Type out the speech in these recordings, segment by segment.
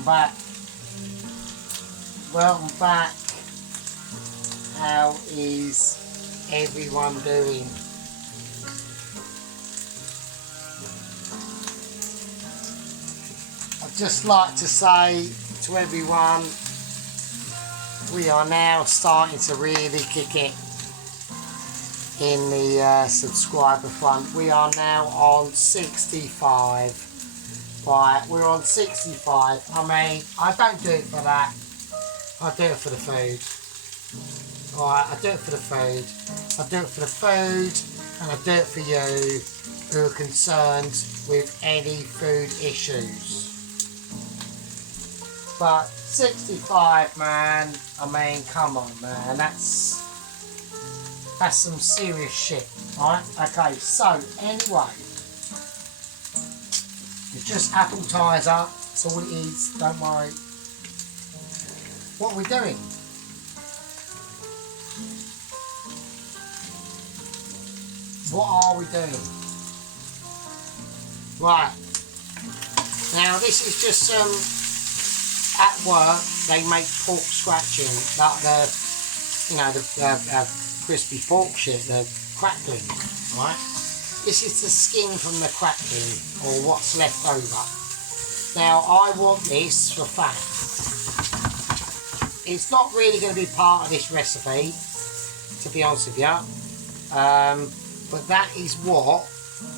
welcome back. Welcome back. How is everyone doing? I'd just like to say to everyone, we are now starting to really kick it in the subscriber front. We are now on 65. Right, we're on 65. I mean, I don't do it for that. I do it for the food. Right, I do it for the food. I do it for the food, and I do it for you who are concerned with any food issues. But 65, man. I mean, come on, man. That's some serious shit, right? Okay, so anyway. It's just appetizer, that's all it is, don't worry. What are we doing? What are we doing? Right, now this is just at work they make pork scratching, like the crispy pork shit, the crackling, right? This is the skin from the crackling, or what's left over. Now, I want this for fat. It's not really going to be part of this recipe, to be honest with you. But that is what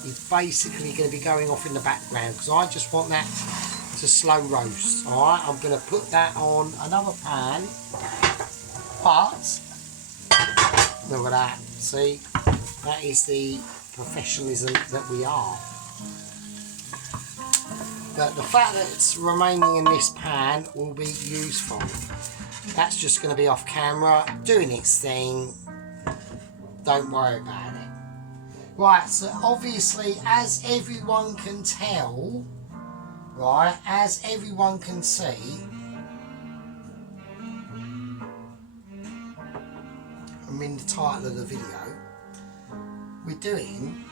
is basically going to be going off in the background, because I just want that to slow roast. Alright, I'm going to put that on another pan. But, look at that. See, that is the professionalism that we are. But the fact that it's remaining in this pan will be useful. That's just going to be off camera, doing its thing. Don't worry about it. Right, so obviously, as everyone can tell, right, as everyone can see, I mean the title of the video, we're doing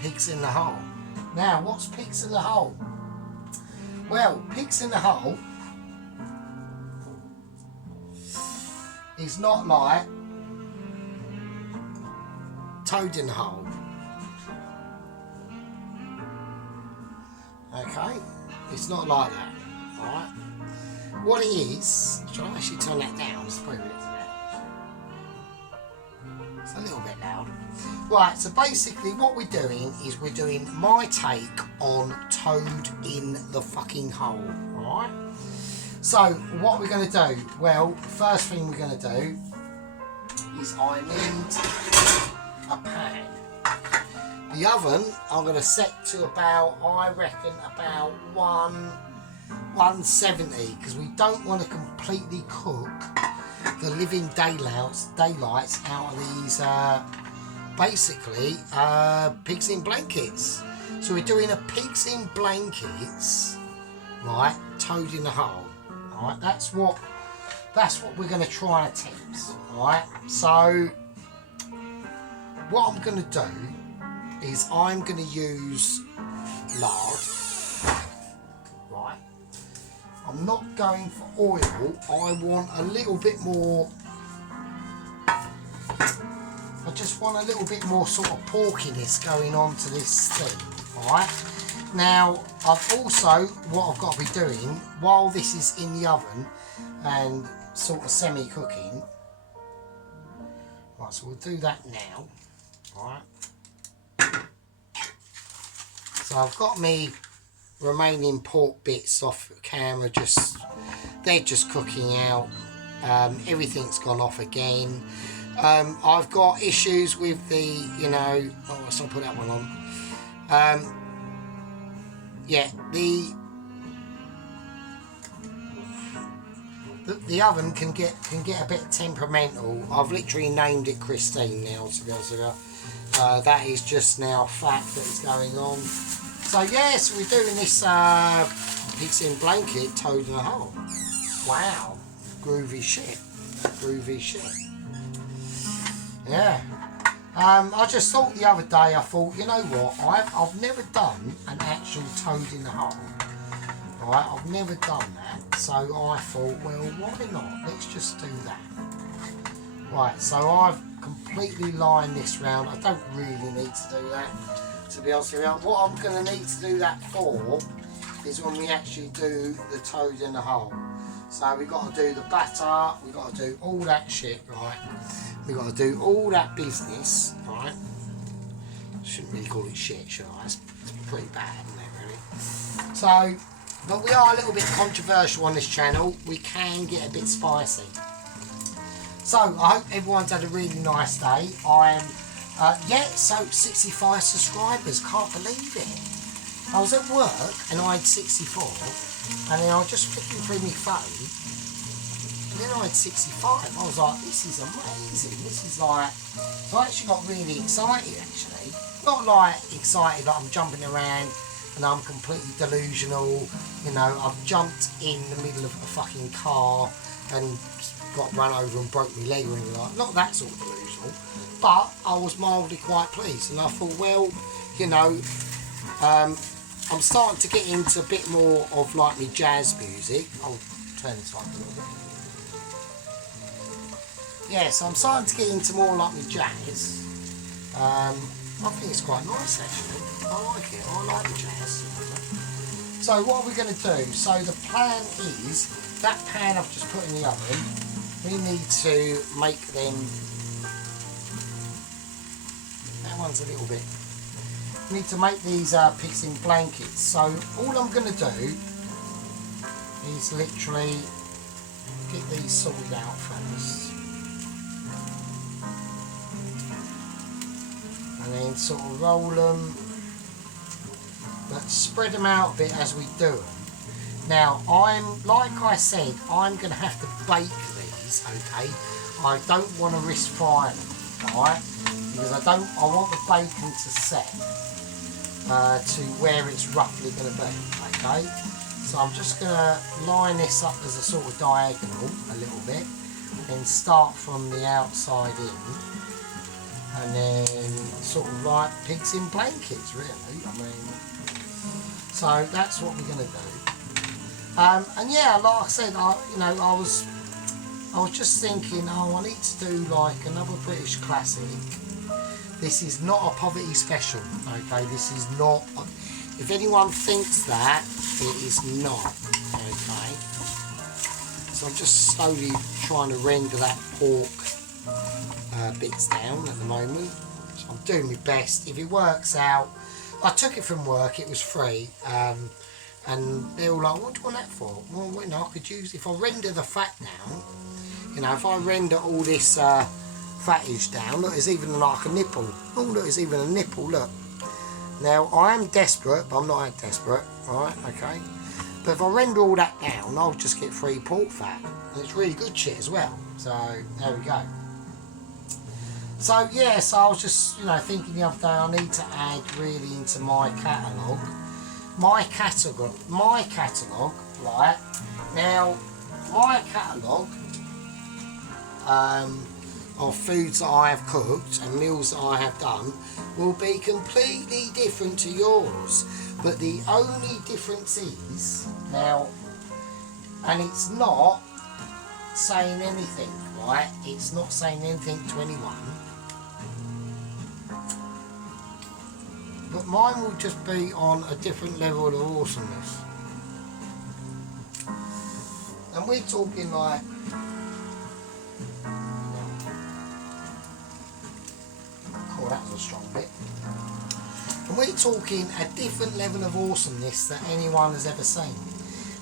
Pigs in the Hole. Now, what's Pigs in the Hole? Well, Pigs in the Hole is not like Toad in the Hole. Okay? It's not like that. Alright? What it is, should I actually turn that down? It's probably it's a little bit loud. Right, so basically what we're doing is we're doing my take on Toad in the fucking Hole. Alright? So, what we're going to do? Well, the first thing we're going to do is I need a pan. The oven I'm going to set to about, I reckon, about 170, because we don't want to completely cook the living daylights out of these basically pigs in blankets. So we're doing a pigs in blankets, right, Toad in the Hole. Alright, that's what we're going to try and attempt. Alright, so what I'm going to do is I'm going to use lard. Right, I'm not going for oil. I want a little bit more. I just want a little bit more sort of porkiness going on to this thing. Alright. Now, I've also, what I've got to be doing, while this is in the oven and sort of semi-cooking. Right, so we'll do that now. Alright. So I've got me remaining pork bits off camera, they're just cooking out. Everything's gone off again. I've got issues with the, so I'll put that one on. Yeah, the oven can get a bit temperamental. I've literally named it Christine now, to be honest with you. That is just now a fact that is going on. So yes, we're doing this pigs in blanket, Toad in the Hole. Wow, groovy shit, groovy shit. Yeah. I just thought the other day, I thought, you know what, I've never done an actual toad in the hole. Right, I've never done that, so I thought, well, why not? Let's just do that. Right, so I've completely lined this round. I don't really need to do that, to be honest with you. What I'm going to need to do that for is when we actually do the toad in the hole. So we've got to do the batter, we've got to do all that shit, right? We've got to do all that business, right? Shouldn't really call it shit, should I? It's pretty bad, isn't it, really? So, but we are a little bit controversial on this channel. We can get a bit spicy. So, I hope everyone's had a really nice day. So 65 subscribers, can't believe it. I was at work and I had 64, and then I was just flicking through my phone, and then I had 65. I was like, this is amazing. This is like, so I actually got really excited actually. Not like excited like I'm jumping around and I'm completely delusional, you know, I've jumped in the middle of a fucking car and got run over and broke my leg or anything like that. Not that sort of delusional, but I was mildly quite pleased, and I thought, well, you know, I'm starting to get into a bit more of like my jazz music. I'll turn this up a little bit. Yeah, so I'm starting to get into more like my jazz. I think it's quite nice actually. I like it. I like the jazz. So what are we going to do? So the plan is, that pan I've just put in the oven, we need to make them, that one's a little bit, we need to make these pigs in blankets. So all I'm going to do is literally get these sorted out first, and then sort of roll them, but spread them out a bit as we do them. Now, like I said, I'm going to have to bake these, okay? I don't want to risk frying them, alright? Because I want the bacon to set to where it's roughly going to be, okay? So I'm just going to line this up as a sort of diagonal a little bit, and start from the outside in, and then sort of like pigs in blankets, really. I mean, so that's what we're going to do. And yeah, like I said, I was just thinking, I need to do like another British classic. This is not a poverty special, okay? This is not. If anyone thinks that, it is not, okay? So I'm just slowly trying to render that pork bits down at the moment. So I'm doing my best. If it works out, I took it from work. It was free. And they were like, what do you want that for? Well, you know, I could use, if I render the fat down, you know, if I render all this fattage down, look, there's even like a nipple. Oh, look, there's even a nipple, look. Now, I am desperate, but I'm not that desperate, right, okay? But if I render all that down, I'll just get free pork fat. And it's really good shit as well. So, there we go. So, yeah, so I was just, you know, thinking the other day, I need to add really into my catalogue. My catalogue, right, now, my catalogue of foods that I have cooked and meals that I have done will be completely different to yours. But the only difference is, now, and it's not saying anything, right, it's not saying anything to anyone, but mine will just be on a different level of awesomeness. And we're talking like, oh, that was a strong bit. And we're talking a different level of awesomeness that anyone has ever seen.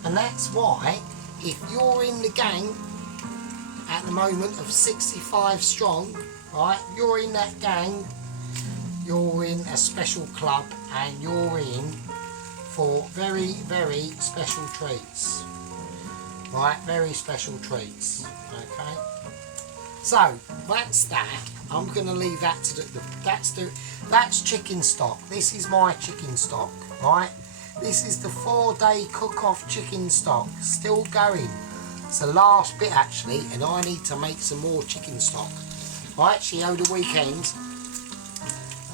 And that's why, if you're in the gang at the moment of 65 strong, right, you're in that gang, you're in a special club, and you're in for very, very special treats. Right, very special treats. Okay. So that's that. I'm going to leave that to that's chicken stock. This is my chicken stock. Right. This is the 4-day cook-off chicken stock. Still going. It's the last bit actually, and I need to make some more chicken stock. I actually over the weekend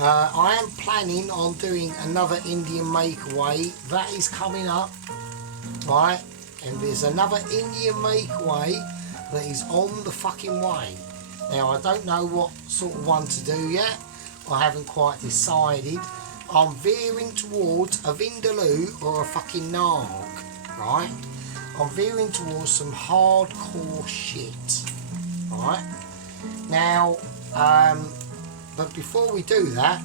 I am planning on doing another Indian makeaway. That is coming up, right? And there's another Indian makeaway that is on the fucking way. Now, I don't know what sort of one to do yet. I haven't quite decided. I'm veering towards a Vindaloo or a fucking Narg, right? I'm veering towards some hardcore shit, right? Now, but before we do that,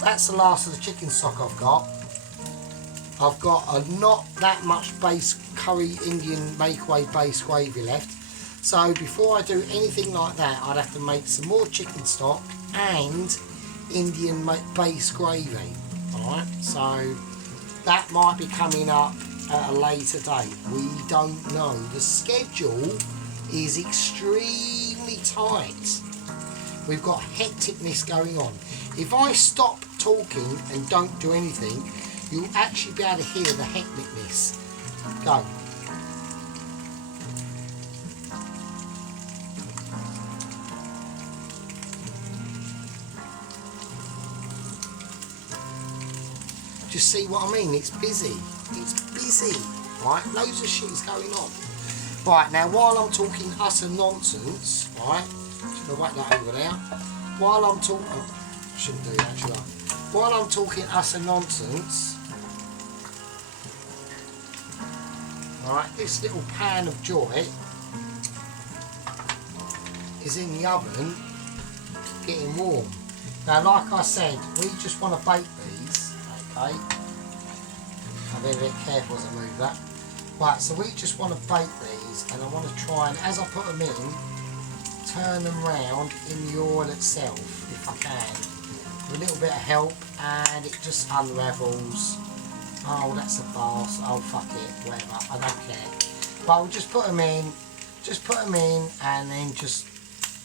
that's the last of the chicken stock I've got. I've got not that much base curry Indian makeaway base gravy left. So before I do anything like that, I'd have to make some more chicken stock and Indian base gravy. Alright, so that might be coming up at a later date. We don't know. The schedule is extremely tight. We've got hecticness going on. If I stop talking and don't do anything, you'll actually be able to hear the hecticness. Go. Just see what I mean? It's busy. It's busy. Right? Loads of shit is going on. Right, now while I'm talking utter nonsense, right? Should I whack that over there? While I'm talking... Oh, shouldn't do that, should I? While I'm talking utter nonsense... Right, this little pan of joy is in the oven getting warm. Now, like I said, we just want to bake these, okay? I'll be a bit careful as I move that. Right, so we just want to bake these, and I want to try and, as I put them in, turn them round in the oil itself, if I can. With a little bit of help, and it just unravels. Oh, that's a farce. Oh, fuck it, whatever. I don't care. But we'll just put them in, and then just,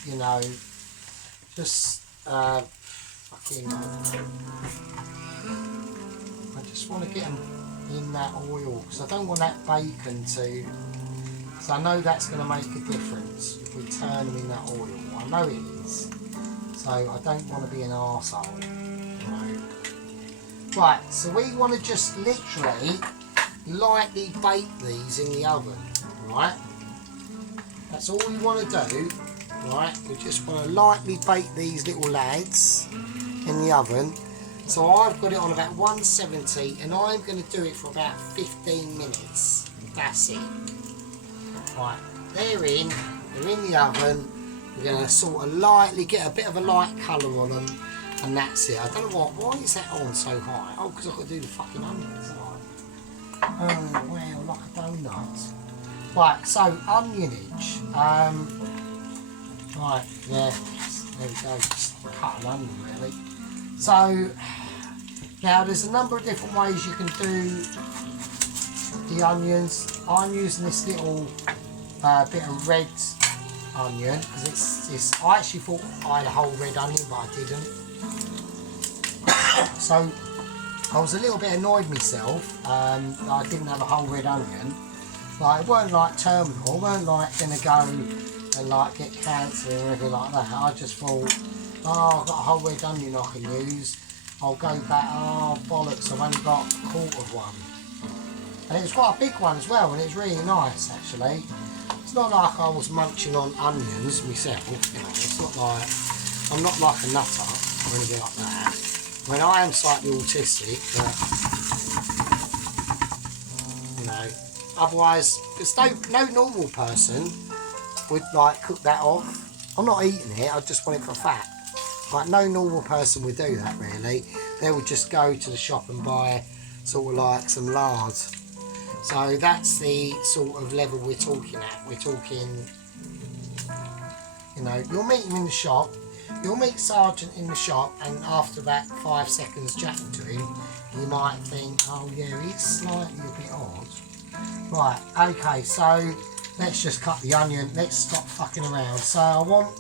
you know, just fucking. I just want to get them in that oil because I don't want that bacon to. So I know that's going to make a difference if we turn them in that oil. I know it is. So I don't want to be an arsehole. Right, so we want to just literally lightly bake these in the oven, right? That's all we want to do, right? We just want to lightly bake these little lads in the oven. So I've got it on about 170 and I'm going to do it for about 15 minutes. That's it. Right, they're in the oven. We're going to sort of lightly get a bit of a light colour on them. And that's it. I don't know why is that on so high? Oh, because I've got to do the fucking onions, haven't I? Oh, wow, like a donut. Right, so onionage. Right, yeah, there we go. Just cut an onion, really. So, now there's a number of different ways you can do the onions. I'm using this little bit of red onion because it's. I actually thought I had a whole red onion, but I didn't. So I was a little bit annoyed myself that I didn't have a whole red onion. Like it weren't like terminal, it weren't like gonna go and like get cancer or anything like that. I just thought, oh, I've got a whole red onion I can use. I'll go back, oh bollocks, I've only got a quarter of one. And it was quite a big one as well, and it was really nice actually. It's not like I was munching on onions myself, you know, it's not like, I'm not like a nutter or anything like that. I mean, I am slightly autistic, but, you know, otherwise, because no normal person would, like, cook that off. I'm not eating it, I just want it for fat. Like, no normal person would do that, really. They would just go to the shop and buy, sort of like, some lard. So that's the sort of level we're talking at. We're talking, you know, you'll meet him in the shop. You'll meet Sergeant in the shop, and after that 5 seconds chatting to him, you might think, oh yeah, he's slightly a bit odd. Right, okay, so let's just cut the onion. Let's stop fucking around. So I want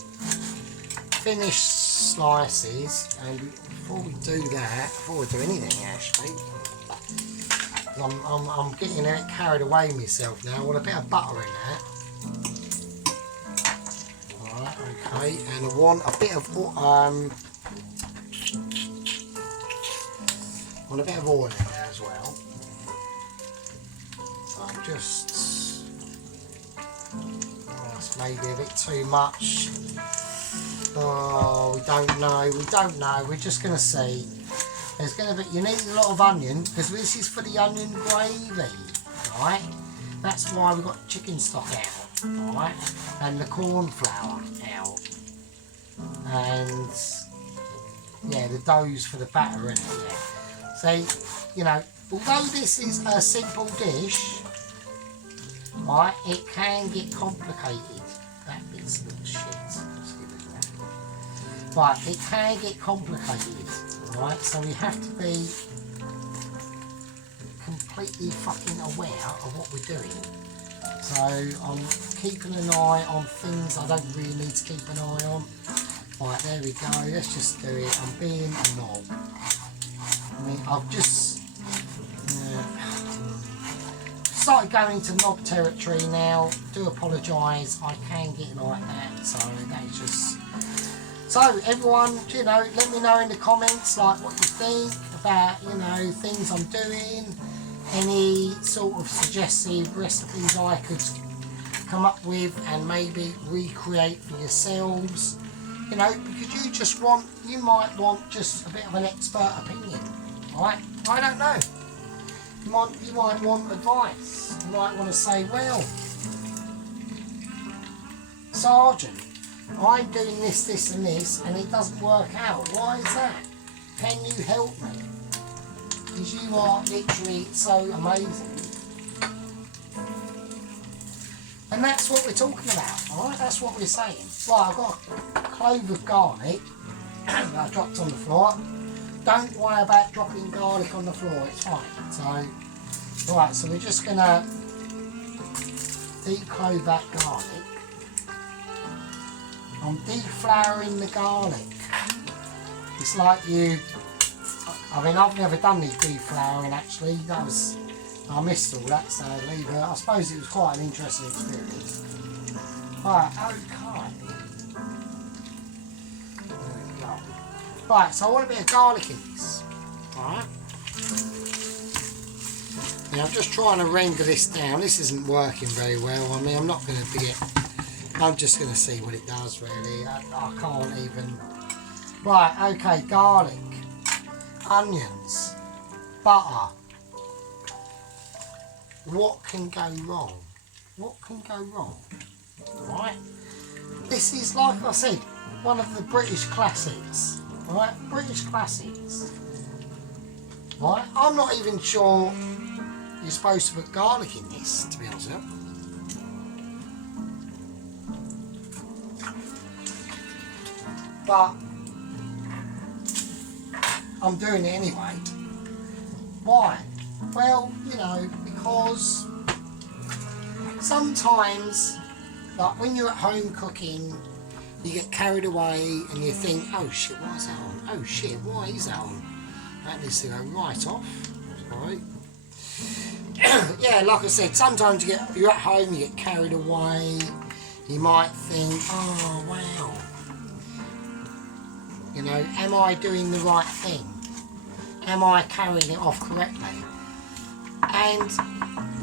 finished slices, and before we do that, before we do anything actually, I'm getting a bit carried away myself now. I want a bit of butter in that. Okay, and I want a bit of want a bit of oil in there as well. So I'm just, oh, it's maybe a bit too much. Oh, we don't know. We're just going to see. There's going to be, you need a lot of onion because this is for the onion gravy, right? That's why we've got chicken stock out, right? And the corn flour out. And yeah, the dough's for the batter, isn't it? Yeah. So, you know, although this is a simple dish, right, it can get complicated. That bit's a little shit. Let's give it that. Right, it can get complicated, right? So we have to be completely fucking aware of what we're doing. So I'm keeping an eye on things I don't really need to keep an eye on. Right, there we go, let's just do it. I'm being a knob. I mean, I've just started going into knob territory now. Do apologise, I can get like that, so that's just... So everyone, you know, let me know in the comments like what you think about, you know, things I'm doing, any sort of suggested recipes I could come up with and maybe recreate for yourselves. You know, because you might want just a bit of an expert opinion, right? I don't know. You might want advice. You might want to say, well, Sergeant, I'm doing this and this and it doesn't work out. Why is that? Can you help me? Because you are literally so amazing. And that's what we're talking about, alright? That's what we're saying. Right, I've got a clove of garlic that I dropped on the floor. Don't worry about dropping garlic on the floor, it's fine. So, right, so we're just going to declove that garlic. I'm deflouring the garlic. It's like I mean, I've never done this deflouring actually. I missed all that sadly, but I suppose it was quite an interesting experience. Right, okay. There we go. Right, so I want a bit of garlic in this. Alright. Now I'm just trying to render this down. This isn't working very well. I mean, I'm not going to get... I'm just going to see what it does really. I can't even... Right, okay, garlic, onions, butter. What can go wrong? What can go wrong? Right? This is, like I said, one of the British classics. Right? British classics. Right? I'm not even sure you're supposed to put garlic in this, to be honest with you. But I'm doing it anyway. Why? Well, you know, because sometimes, like when you're at home cooking, you get carried away and you think, oh shit, why is that on? Oh shit, why is that on? That needs to go right off. Alright. Yeah, like I said, sometimes you're at home, you get carried away, you might think, oh wow, you know, am I doing the right thing? Am I carrying it off correctly? And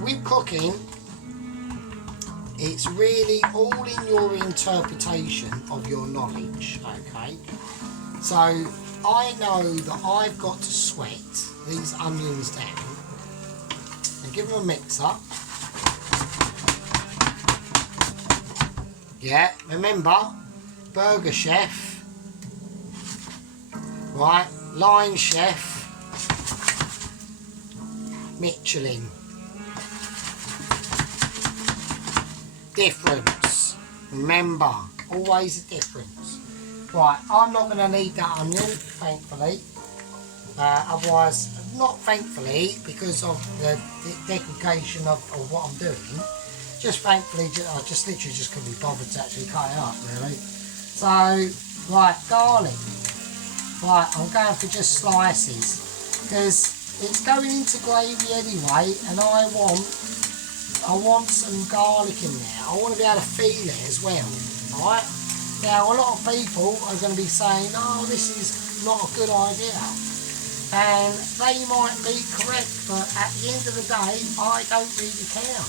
with cooking, it's really all in your interpretation of your knowledge, okay? So I know that I've got to sweat these onions down and give them a mix up. Yeah, remember, Burger Chef, right, Line Chef, Michelin. Difference. Remember, always a difference. Right, I'm not going to need that onion, thankfully. Otherwise, not thankfully, because of the degradation of what I'm doing. Just thankfully, I just literally just couldn't be bothered to actually cut it up, really. So, right, garlic. Right, I'm going for just slices, because it's going into gravy anyway, and I want some garlic in there. I want to be able to feel it as well, right? Now, a lot of people are going to be saying, oh, this is not a good idea. And they might be correct, but at the end of the day, I don't really care.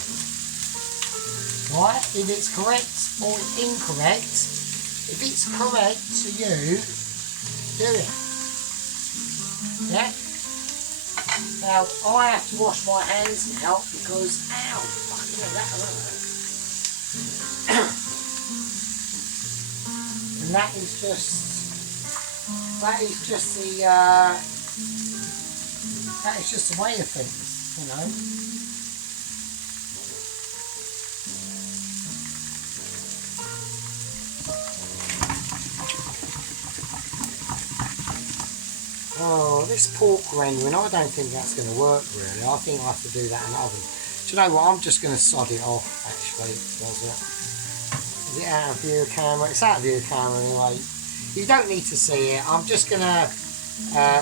Right? If it's correct or it's incorrect, if it's correct to you, do it. Yeah? Now, I have to wash my hands now because, ow, fucking hell, that hurt. And that is just the way of things, you know. Oh, this pork rendering, I don't think that's going to work really. I think I have to do that in the oven. Do you know what, I'm just going to sod it off actually, does it? Is it out of view of camera? It's out of view of camera anyway. You don't need to see it. I'm just going to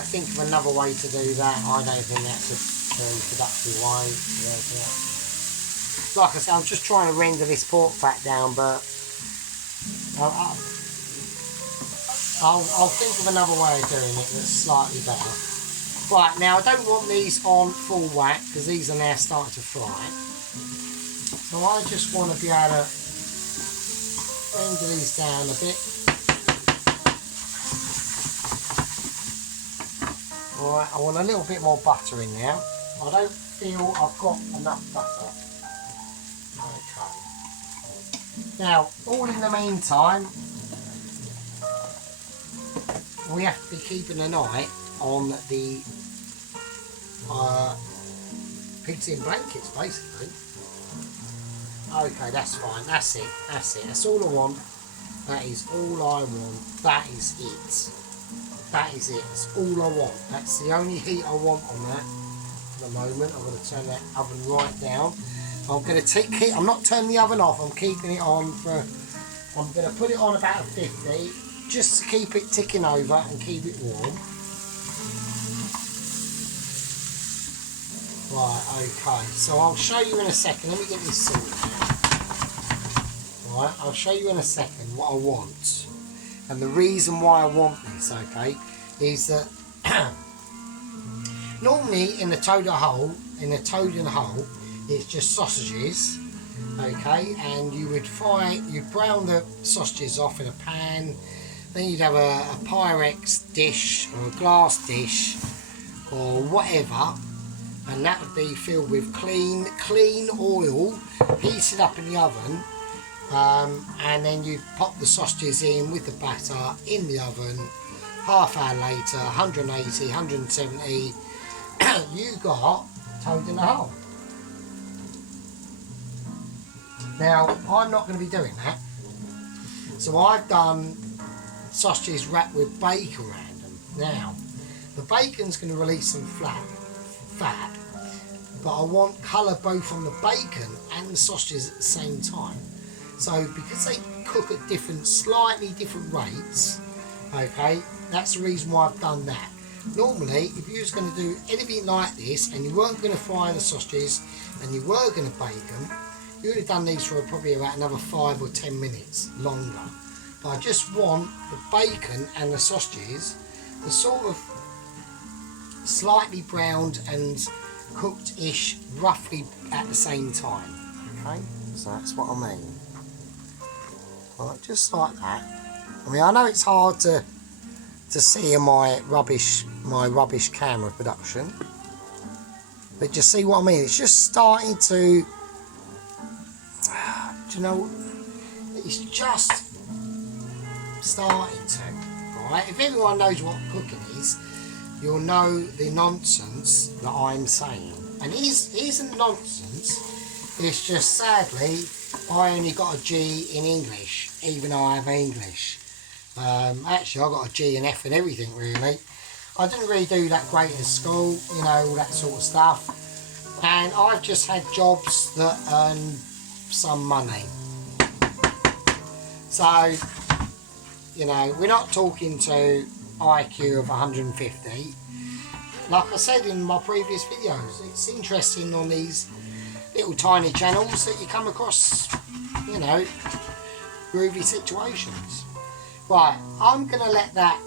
think of another way to do that. I don't think that's a very productive way. Like I said, I'm just trying to render this pork fat down, but I'll think of another way of doing it that's slightly better. Right, now I don't want these on full whack because these are now starting to fry. So I just want to be able to render these down a bit. Alright, I want a little bit more butter in now. I don't feel I've got enough butter. Okay. Now, all in the meantime, we have to be keeping an eye on the pigs in blankets, basically. Okay, that's fine. That's it. That's it. That's all I want. That is all I want. That is it. That is it. That's all I want. That's the only heat I want on that for the moment. I'm going to turn that oven right down. I'm going to take it. I'm not turning the oven off. I'm keeping it on for. I'm going to put it on about 50. Just to keep it ticking over and keep it warm. Right, okay, so I'll show you in a second. Let me get this sorted out. Right, I'll show you in a second what I want. And the reason why I want this, okay, is that normally in the toad in the hole, it's just sausages, okay, and you'd brown the sausages off in a pan. Then you'd have a Pyrex dish or a glass dish or whatever, and that would be filled with clean oil, heated up in the oven, and then you'd pop the sausages in with the batter in the oven. Half hour later, 180, 170, you got toad in the hole. Now, I'm not going to be doing that, so I've done sausages wrapped with bacon around them. Now, the bacon's going to release some fat, but I want colour both on the bacon and the sausages at the same time. So, because they cook at slightly different rates, okay, that's the reason why I've done that. Normally, if you was going to do anything like this, and you weren't going to fry the sausages, and you were going to bake them, you would have done these for probably about another 5 or 10 minutes longer. But I just want the bacon and the sausages to sort of slightly browned and cooked-ish roughly at the same time. Okay, so that's what I mean. Right, just like that. I mean, I know it's hard to see in my rubbish camera production, but you see what I mean. It's just starting to. Do you know? It's just starting to, right? If everyone knows what cooking is, you'll know the nonsense that I'm saying. And it isn't nonsense, it's just sadly I only got a G in English, even though I am English. Actually I got a G and F and everything really. I didn't really do that great at school, you know, all that sort of stuff. And I've just had jobs that earn some money. So, you know, we're not talking to IQ of 150. Like I said in my previous videos, it's interesting on these little tiny channels that you come across, you know, groovy situations. Right, I'm going to let that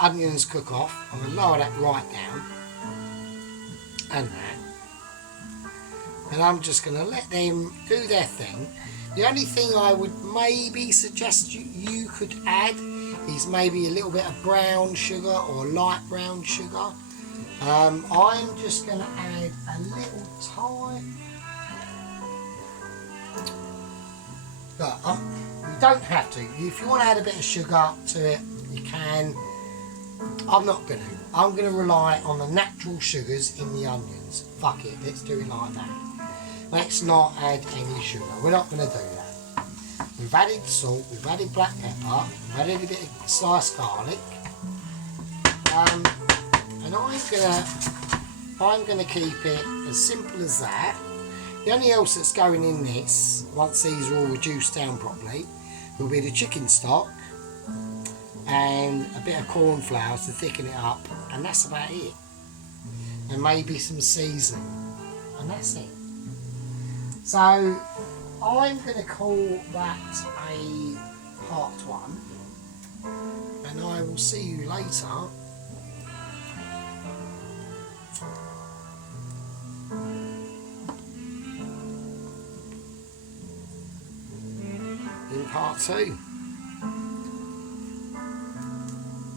onions cook off. I'm going to lower that right down. And that. And I'm just going to let them do their thing. The only thing I would maybe suggest you could add is maybe a little bit of brown sugar or light brown sugar. I'm just going to add a little tiny. But you don't have to. If you want to add a bit of sugar to it, you can. I'm not going to. I'm going to rely on the natural sugars in the onions. Fuck it, let's do it like that. Let's not add any sugar. We're not going to do that. We've added salt, we've added black pepper, we've added a bit of sliced garlic. And I'm gonna keep it as simple as that. The only else that's going in this, once these are all reduced down properly, will be the chicken stock and a bit of corn flour to thicken it up, and that's about it. And maybe some seasoning, and that's it. So I'm going to call that a part 1, and I will see you later in part 2.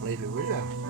Leave it with her.